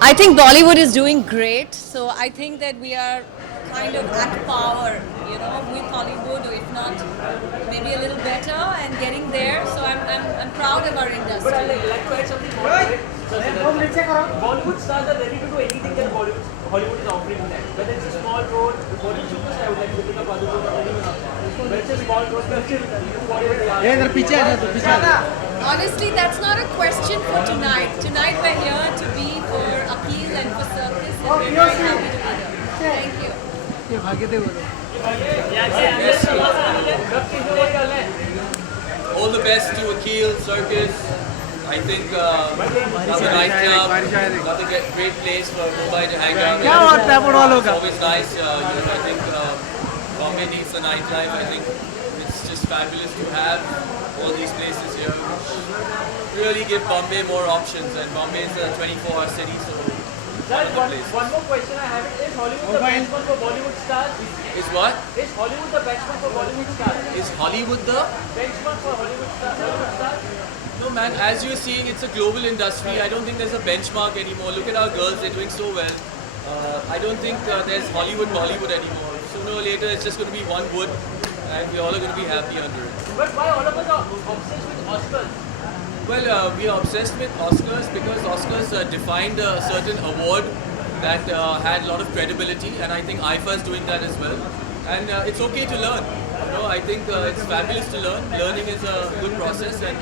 I think Bollywood is doing great. So I think that we are kind of at power, with Hollywood, or if not, maybe a little better and getting there. So I'm proud of our But industry. I'd like to add something more to it. Bollywood stars are ready to do anything that Hollywood is offering them. Whether it's a small role, Bollywood superstar would like to pick up other roles or anyone else. Whether it's a small role, they'll still do whatever they ask. इधर पीछे आ जाओ पीछे आ जाओ Honestly, that's not a question for tonight. Tonight we're here to be for Akil and for Circus, and we're very happy to be here. Thank you. ये भागे थे वो लोग All the best to Akil Circus. I think another nightclub, another great place for Mumbai to hang out. क्या होता है फुटबॉलों It's का always nice. I think Bombay needs the nightlife. I think it's just fabulous to have all these places here. Really give Bombay more options, and Bombay is a 24-hour city, so Sir, one of the places. one more question I have is Hollywood the benchmark for Bollywood stars? Is what? Is Hollywood the benchmark for Bollywood stars? Is Hollywood the? Benchmark for Hollywood stars? No man, as you're seeing, it's a global industry. I don't think there's a benchmark anymore. Look at our girls, they're doing so well. I don't think there's Hollywood, Bollywood anymore. Sooner or later, it's just going to be one wood, and we all are going to be happy under it. But why all of us are obsessed with Oscars? Well, we are obsessed with Oscars because Oscars defined a certain award that had a lot of credibility, and I think IFA is doing that as well. And it's okay to learn. I think it's fabulous to learn. Learning is a good process, and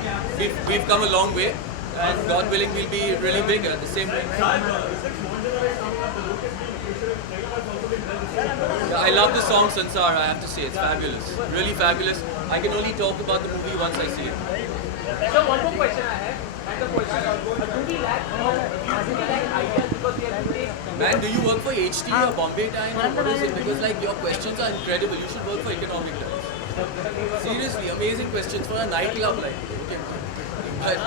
we've come a long way. And God willing, we'll be really big at the same way. Yeah, I love the song Sansar, I have to say. It's fabulous. Really fabulous. I can only talk about the movie once I see it. So one more question I have. And the question, do we lack ideas because we have to take... Man, do you work for HT or Bombay Times or what is it? Because like your questions are incredible. You should work for Economic Times. Seriously, amazing questions for a nightclub like. But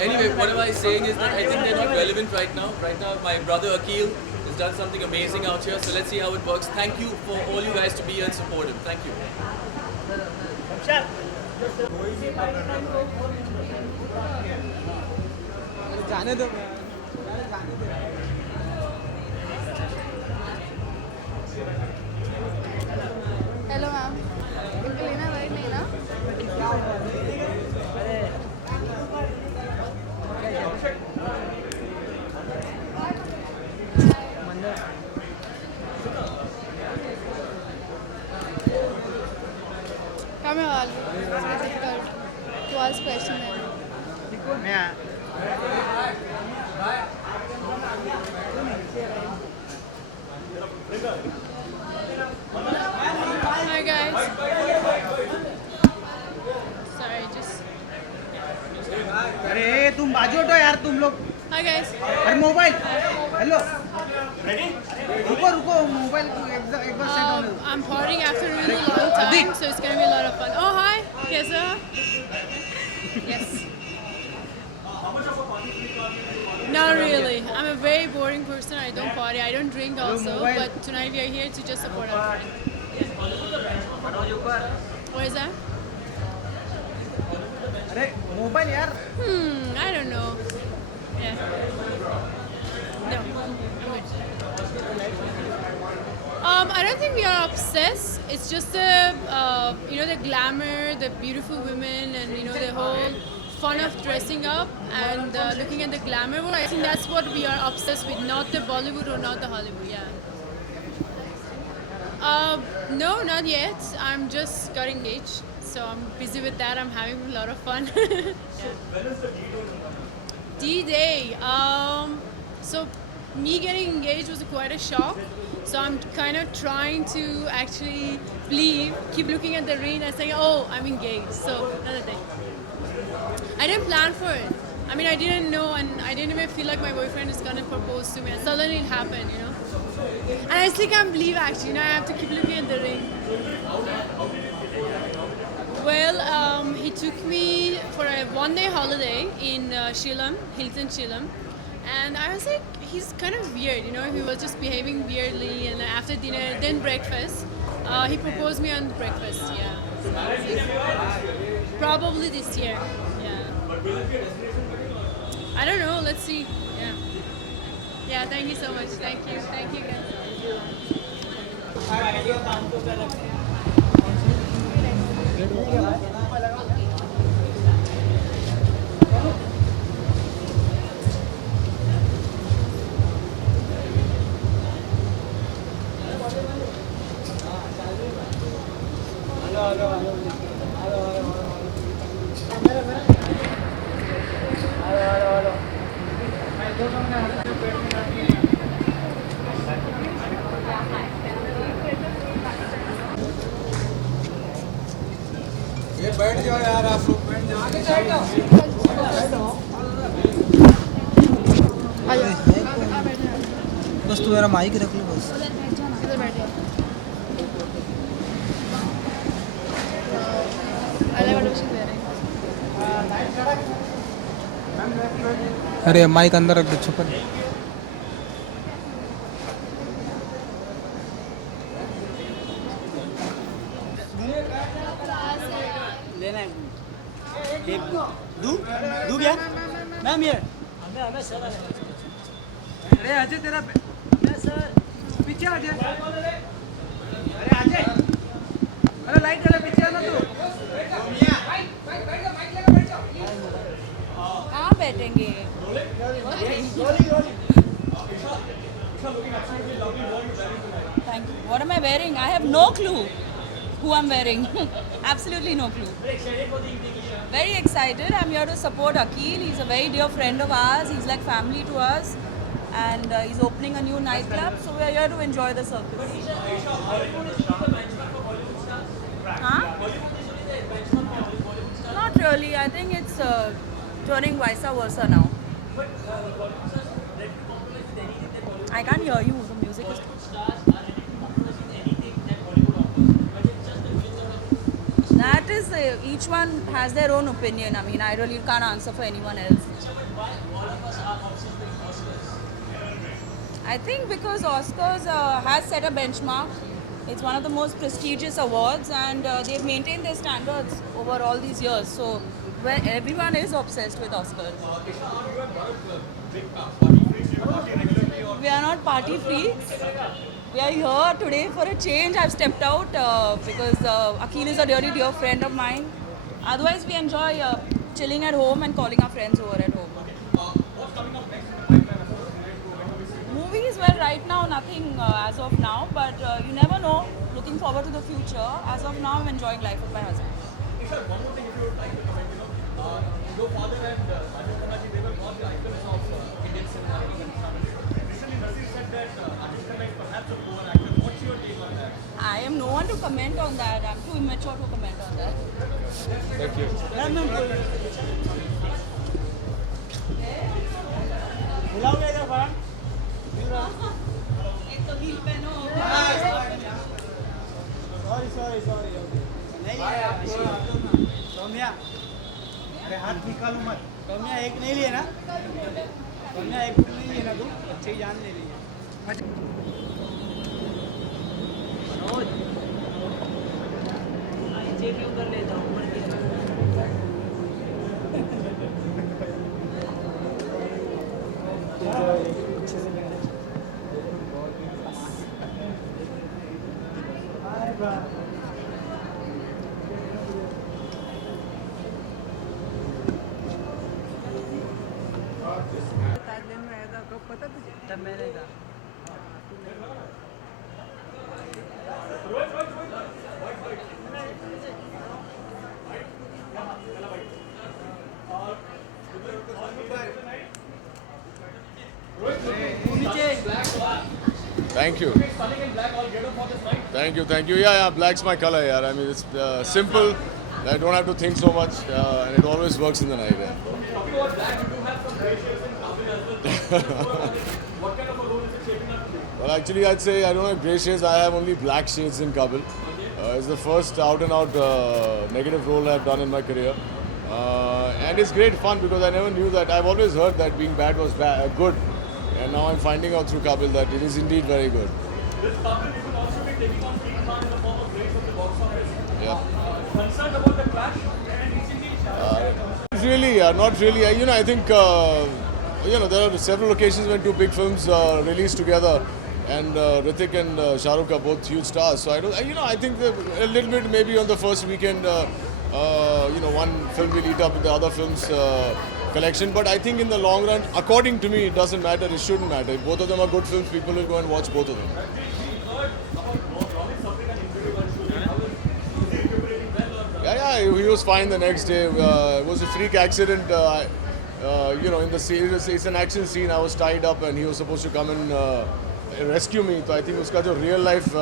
anyway, what am I saying is that I think they're not relevant right now. Right now, my brother Akil has done something amazing out here. So let's see how it works. Thank you for all you guys to be here and support him. Thank you. जाने दो hello ma'am इनको लेना right नहीं ना Come here, Alu. It's very difficult to ask question. मैं Hi guys. Sorry, just. अरे तुम बाजू हटो यार तुम लोग Hi guys. अरे मोबाइल हेलो रुको रुको मोबाइल एक बार सेट होने दो I'm partying after a really long time, so it's gonna be a lot of fun. Oh hi, Kesa. Yes. Not really. I'm a very boring person. I don't party. I don't drink also. But tonight we are here to just support our friend. What is that? अरे mobile यार I don't know. Yeah. No. I'm good. I don't think we are obsessed. It's just the glamour, the beautiful women, and the whole fun of dressing up and looking at the glamour. I think that's what we are obsessed with, not the Bollywood or not the Hollywood. Yeah. No, not yet. I'm just got engaged, so I'm busy with that. I'm having a lot of fun. Yeah. D-Day. So me getting engaged was quite a shock. So I'm kind of trying to actually keep looking at the ring and saying, oh, I'm engaged. So another thing. I didn't plan for it. I mean, I didn't know, and I didn't even feel like my boyfriend is gonna propose to me. And suddenly it happened, And I still can't believe actually. I have to keep looking at the ring. Well, he took me for a one-day holiday in Shillong, Hilton Shillong. And I was like, he's kind of weird, He was just behaving weirdly. And after dinner, then breakfast, he proposed me on breakfast. Yeah. Probably this year. Yeah. I don't know. Let's see. Yeah. Yeah. thank you so much. Thank you guys. ये बैठ जाओ यार, आप लोग बैठ जाओ। बस तू मेरा माइक रख लो बस। इधर बैठ जाओ। I like what she's wearing. अरे माइक अंदर रख दो, छुपा नहीं। लेना है एक दू क्या मैम ये हमें सर अरे अजय तेरा पीछे आ जाए। अरे अजय, अरे लाइट वाला पीछे आना तू। कहाँ बैठेंगे? Thank you. What am I wearing? I have no clue who I'm wearing. Absolutely no clue. Very excited. I'm here to support Akil. He's a very dear friend of ours. He's like family to us. And he's opening a new nightclub. So we're here to enjoy the circus. Huh? Not really. I think it's turning vice versa now. I can't hear you. The music is. That is, each one has their own opinion. I mean, I really can't answer for anyone else. I think because Oscars has set a benchmark. It's one of the most prestigious awards, and they've maintained their standards over all these years. So, where everyone is obsessed with Oscars. We are not party freaks. We are here today for a change. I've stepped out because Akil is a really dear friend of mine. Otherwise, we enjoy chilling at home and calling our friends over at home. Movies, well, right now, nothing as of now, but you never know. Looking forward to the future. As of now, I'm enjoying life with my husband. One more thing, if you would like to comment, your father and Ajay Khannaji, they were not the icons of Indian cinema in Tamil. Recently, Nasir said that Ajay Khanna is perhaps a poor actor. What's your take on that? I am no one to comment on that. I'm too immature to comment on that. Thank you. बुलाओगे इधर फरान एक तो heel पहनो। Sorry नहीं सौम्या अरे हाथ निकालो मत। सौम्या एक नहीं लिए ना सौम्या एक नहीं लिए ना तू अच्छी जान ले रही है मनोज नीचे क्यों कर लेता हूँ ऊपर की तब मैंने कहा Thank you. Thank you. Yeah, black's my color, yeah. I mean, it's simple. I don't have to think so much, and it always works in the night. Yeah. Well, actually, I'd say I don't have grey shades. I have only black shades in Kabul. It's the first out-and-out negative role I've done in my career. And it's great fun because I never knew that. I've always heard that being bad was good. And now I'm finding out through Kabul that it is indeed very good. This Kabul you will also be taking on King Khan in the form of grace of the box office. Yeah. Concerned about the clash and recently Not really. I think you know, there are several occasions when two big films released together, and Hrithik and Shah Rukh are both huge stars. So I don't, you know, I think that a little bit maybe on the first weekend, you know, one film will eat up the other film's collection. But I think in the long run, according to me, it doesn't matter. It shouldn't matter. If both of them are good films, people will go and watch both of them. Yeah, he was fine the next day. It was a freak accident. You know, in the scene, it's an action scene. I was tied up, and he was supposed to come and rescue me. So I think उसका जो real life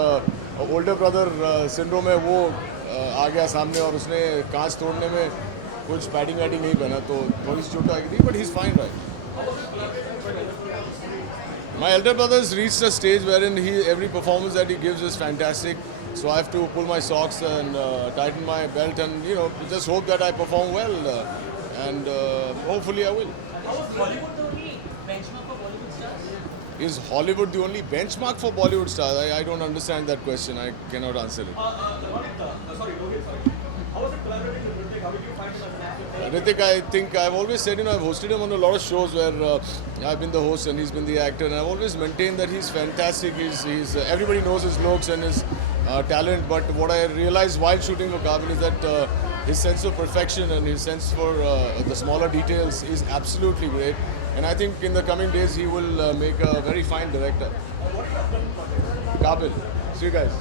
older brother syndrome है वो आ गया सामने और उसने कांच तोड़ने में कुछ पैडिंग वैडिंग नहीं पहना तो थोड़ी सी चोट आ गई थी. But he's fine, right? My elder brother's reached a stage wherein every performance that he gives is fantastic. So I have to pull my socks and tighten my belt and, you know, just hope that I perform well. And hopefully I will. Is Hollywood the only benchmark for Bollywood stars? I don't understand that question. I cannot answer it. Hrithik, I think I've always said, you know, I've hosted him on a lot of shows where I've been the host and he's been the actor, and I've always maintained that he's fantastic. He's everybody knows his looks and his talent, but what I realized while shooting for Kabil is that his sense of perfection and his sense for the smaller details is absolutely great. And I think in the coming days he will make a very fine director. Kabil. See you guys.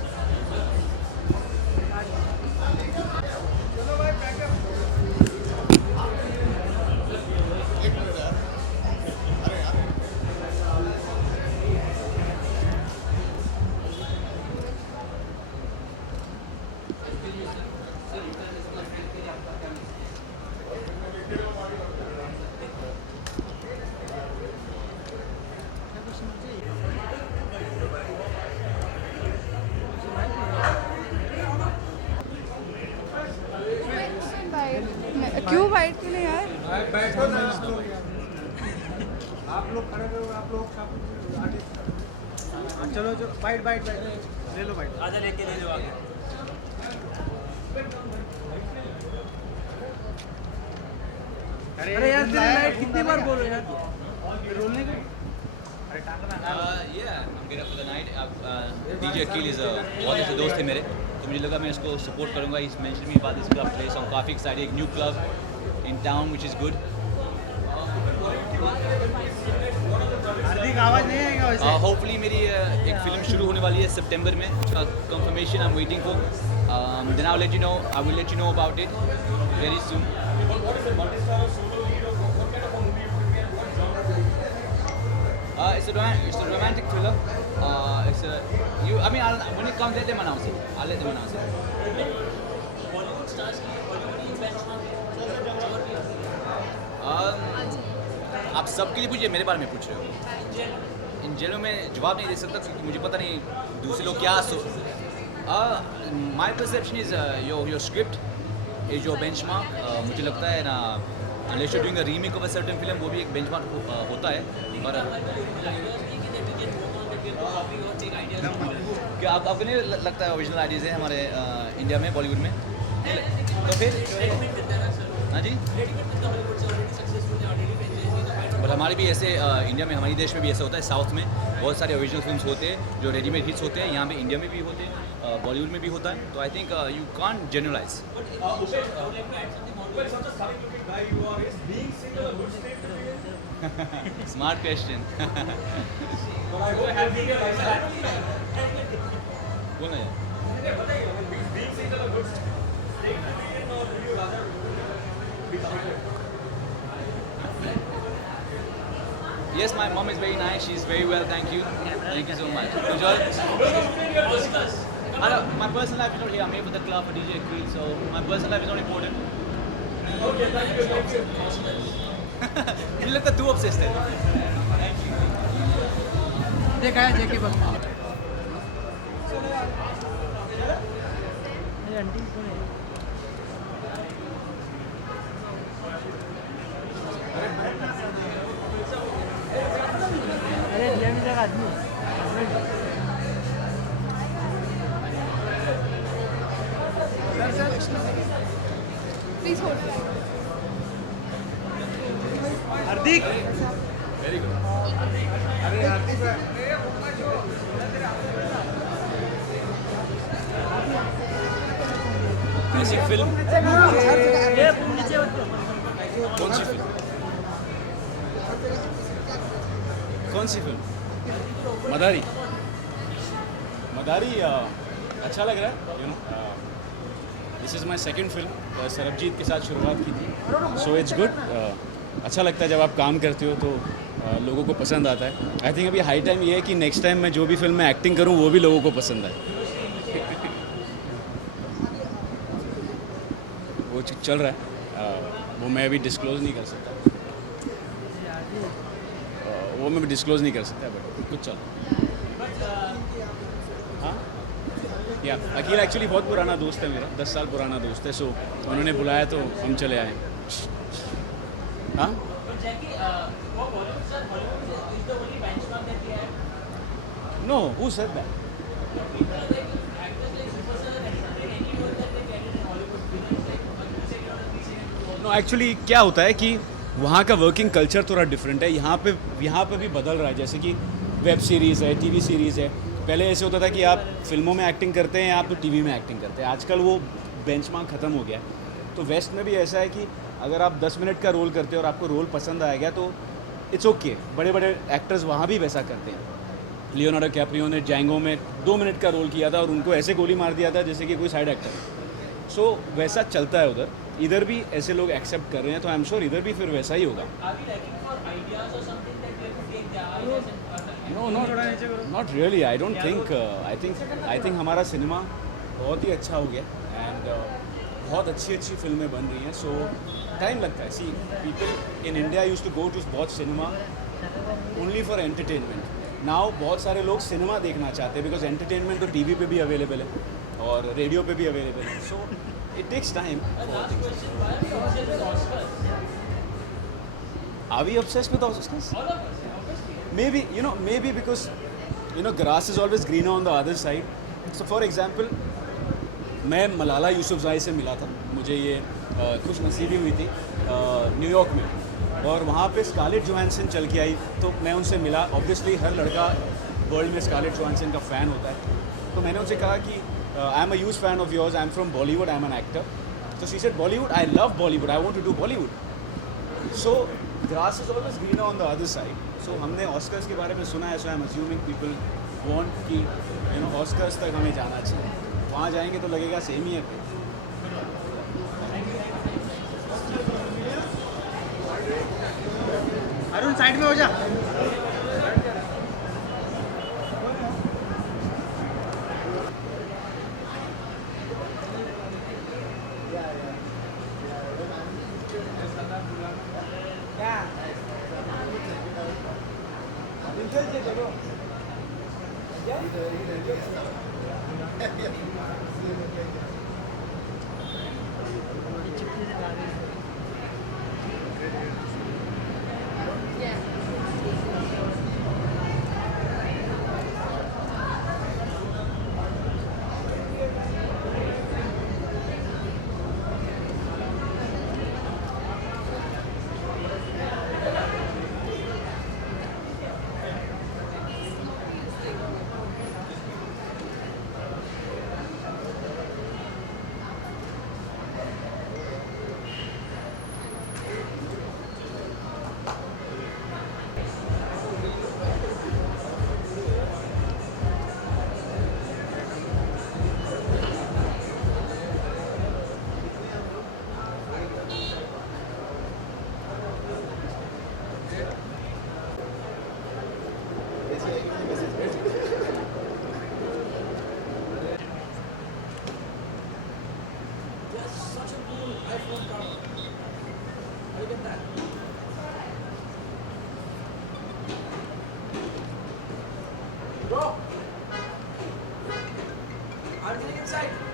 क्यों white के लिए यार? बैठो ना आप लोग खड़े रहो, आप लोग आगे चलो चलो बाइट बाइट बाइट ले लो बाइट आजा लेके ले लो आगे. अरे यार लाइट कितनी बार बोलो यार रोने के. Yeah, I'm getting up for the night. DJ Akil is बहुत अच्छे दोस्त थे मेरे, तो मुझे लगा मैं इसको सपोर्ट करूँगा. He's mentioned me about this club place. I'm काफ़ी excited. एक new club in town which is good. हार्दिक आवाज नहीं आएगा वैसे. Hopefully मेरी एक फिल्म शुरू होने वाली है सितंबर में. Confirmation I'm waiting for. Then I'll let you know. I will let you know about it very soon. It's a romantic thriller. When it comes, let them announce it. I'll let them announce it. आप सबके लिए पूछिए, मेरे बारे में पूछ रहे हो. इन जनरल में जवाब नहीं दे सकता क्योंकि मुझे पता नहीं दूसरे लोग क्या सोच. My perception is your script is your benchmark. मुझे लगता है ना, unless you're doing a remake of a certain film, वो भी एक benchmark होता है. पर क्या आपको नहीं लगता है ओरिजिनल आइडियाज़ हैं हमारे इंडिया में, बॉलीवुड में? तो फिर हाँ जी, बट हमारे भी ऐसे इंडिया में, हमारे देश में भी ऐसा होता है. साउथ में बहुत सारे ओरिजिनल फिल्म्स होते हैं जो रेडीमेड हिट्स होते हैं. यहाँ पे इंडिया में भी होते हैं, बॉलीवुड में भी होता है. तो I think you can't generalise. Smart question. बोलना यार. Yes, my mom is very nice. She's very well. Thank you. Thank you so much. Enjoy. My personal life is not here. I'm here for the club for DJ Akil, so my personal life is not important. Okay, thank you. You look too obsessed then. देखा है जेके बस. ये aunty कौन है? अरे लेने लगा आदमी. Please hold. Hardik Very good. ऐसी फिल्म कौन सी फिल्म कौन सी फिल्म मदारी मदारी अच्छा लग रहा है you know this is my second film Sarabjit के साथ शुरुआत की थी सो इट्स गुड अच्छा लगता है जब आप काम करते हो तो लोगों को पसंद आता है आई थिंक अभी हाई टाइम ये है कि नेक्स्ट टाइम मैं जो भी फिल्म में एक्टिंग करूँ वो भी लोगों को पसंद आए वो चल रहा है वो मैं अभी डिस्क्लोज नहीं कर सकता वो मैं डिस्क्लोज नहीं कर सकता बट कुछ चल हाँ या अकील एक्चुअली बहुत पुराना दोस्त है मेरा 10 साल पुराना दोस्त है सो उन्होंने बुलाया तो हम चले आए हाँ no who said that no actually क्या होता है कि वहाँ का वर्किंग कल्चर थोड़ा डिफरेंट है यहाँ पे भी बदल रहा है जैसे कि वेब सीरीज़ है टीवी सीरीज़ है पहले ऐसे होता था कि आप फिल्मों में एक्टिंग करते हैं आप तो टीवी में एक्टिंग करते हैं आजकल वो बेंचमार्क ख़त्म हो गया है तो वेस्ट में भी ऐसा है कि अगर आप 10 मिनट का रोल करते हो और आपको रोल पसंद आएगा तो इट्स ओके बड़े बड़े एक्टर्स वहाँ भी वैसा करते हैं लियोनार्डो कैप्रियो ने जैंगो में 2 मिनट का रोल किया था और उनको ऐसे गोली मार दिया था जैसे कि कोई साइड एक्टर सो वैसा चलता है उधर इधर भी ऐसे लोग एक्सेप्ट कर रहे हैं तो आई एम श्योर इधर भी फिर वैसा ही होगा no not really I don't think I think हमारा सिनेमा बहुत ही अच्छा हो गया एंड बहुत अच्छी फिल्में बन रही हैं सो टाइम लगता है see people in India use to go to watch cinema only for entertainment now बहुत सारे लोग सिनेमा देखना चाहते हैं बिकॉज एंटरटेनमेंट तो टीवी पे भी अवेलेबल है और रेडियो पे भी अवेलेबल है so it takes time Are we obsessed with Oscars? Maybe because grass is always greener on the other side. So for example, मैं मलाला यूसुफज़ई से मिला था मुझे ये खुश नसीबी हुई थी न्यूयॉर्क में और वहाँ पे स्कारलेट जोहानसन चल के आई तो मैं उनसे मिला ऑब्वियसली हर लड़का वर्ल्ड में स्कारलेट जोहानसन का फ़ैन होता है तो मैंने उनसे कहा कि I am a huge fan of yours I am from Bollywood I am an actor तो she said Bollywood I love Bollywood I want to do Bollywood so grass is always greener on the other side so हमने Oscars के बारे में सुना है so I am assuming people want कि Oscars तक हमें जाना चाहिए वहाँ जाएंगे तो लगेगा सेम ही है अरुण साइड में हो जा I'm getting inside.